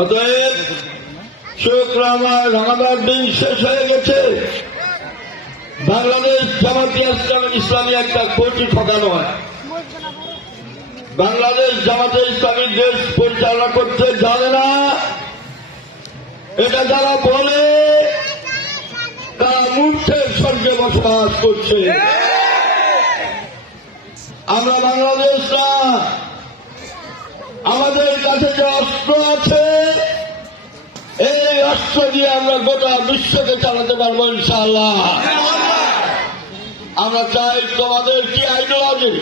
অতএব শুক্রবার রমাদান দিন শেষ হয়ে গেছে। বাংলাদেশ জামাতে ইসলামী একটা কোটি ঠকানো হয়। বাংলাদেশ জামাতে ইসলামী দেশ পরিচালনা করতে জানে না, এটা যারা বলে তারা মূর্খের স্বর্গে বসবাস করছে। আমরা বাংলাদেশ না, আমাদের কাছে যে অস্ত্র আছে এই অস্ত্র দিয়ে আমরা গোটা বিশ্বকে চালাতে পারবো ইনশাআল্লাহ। আমরা চাই তোমাদের কি আইডিওলজি,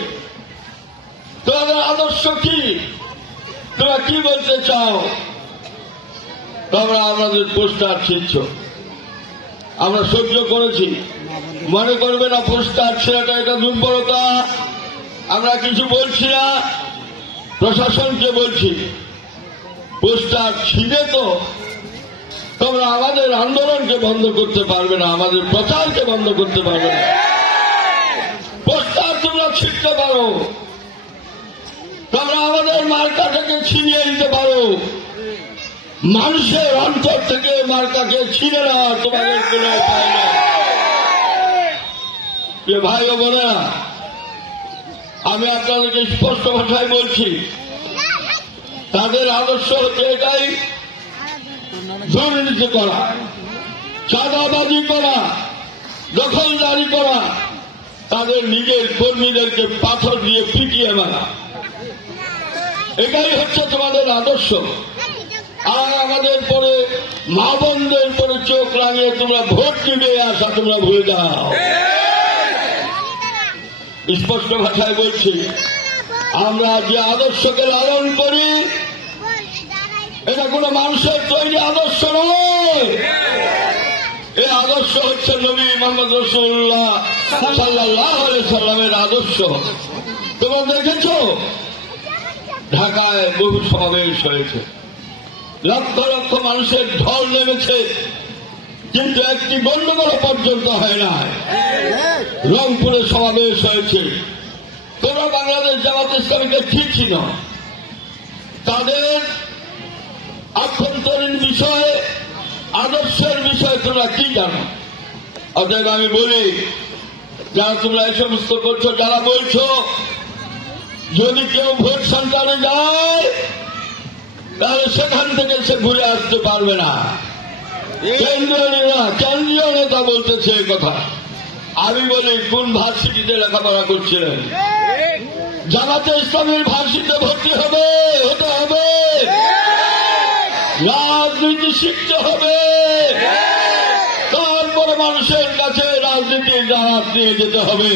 তোমাদের আদর্শ কি, তোমরা কি বলতে চাও। তোমরা আমাদের পোস্টার ছিঁড়ছ, আমরা সহ্য করেছি। মনে করবে না পোস্টার ছেড়েটা এটা দুর্বলতা, আমরা কিছু বলছি না, প্রশাসনকে বলছি পোস্টার ছিঁড়ে তো তোমরা আমাদের আন্দোলনকে বন্ধ করতে পারবে না, আমাদের প্রচারকে বন্ধ করতে পারবে না। পোস্টার তোমরা ছিঁড়তে পারো, তোমরা আমাদের মার্কাটাকে ছিনিয়ে নিতে পারো, মানুষের অন্তর থেকে মার্কাকে ছিঁড়ে নেওয়া তোমাদের কোনো উপায় নেই। ভাই ও বোনেরা, আমি আপনাদেরকে স্পষ্ট ভাষায় বলছি, তাদের আদর্শ হচ্ছে এটাই, দুর্নীতি করা, চাঁদাবাজি করা, দখলদারি করা, তাদের নিজের কর্মীদেরকে পাথর দিয়ে পিটিয়ে মারা, এটাই হচ্ছে তোমাদের আদর্শ। আর আমাদের পরে মা বোনদের পরে চোখ লাগিয়ে তোমরা ভোট দিবে আসা তোমরা ভুলে যাও। স্পষ্ট ভাষায় বলছি, আমরা যে আদর্শকে লালন করি এটা কোনো মানুষের তৈরি আদর্শ নয়, এই আদর্শ হচ্ছে নবী মুহাম্মদ রাসূলুল্লাহ সাল্লাল্লাহু আলাইহি সাল্লামের আদর্শ। তোমরা দেখেছ ঢাকায় বহু সমাবেশ হয়েছে, লক্ষ লক্ষ মানুষের ঢল নেমেছে, কিন্তু একটি গন্ডগোল পর্যন্ত হয় না। রংপুরে সমাবেশ হয়েছে, তোমরা বাংলাদেশ জামাত ইসলামীকে ঠিক ছিল, তাদের আভ্যন্তরীণ বিষয়ে আদর্শের বিষয়ে তোমরা কি জানো। অতএব আমি বলি, যারা তোমরা এই সমস্ত করছো, যারা বলছো যদি কেউ ভোট সন্তানে যায় তাহলে সেখান থেকে সে ঘুরে আসতে পারবে না, কেন্দ্রীয় নেতা বলতেছে এই কথা। আমি বলি, কোন ভার্সিটিতে লেখাপড়া করছিলেন? জামাতে ইসলামের ভার্সিটিতে ভর্তি হতে হবে, রাজনীতি শিখতে হবে, তারপরে মানুষের কাছে রাজনীতির জাহাজ নিয়ে যেতে হবে।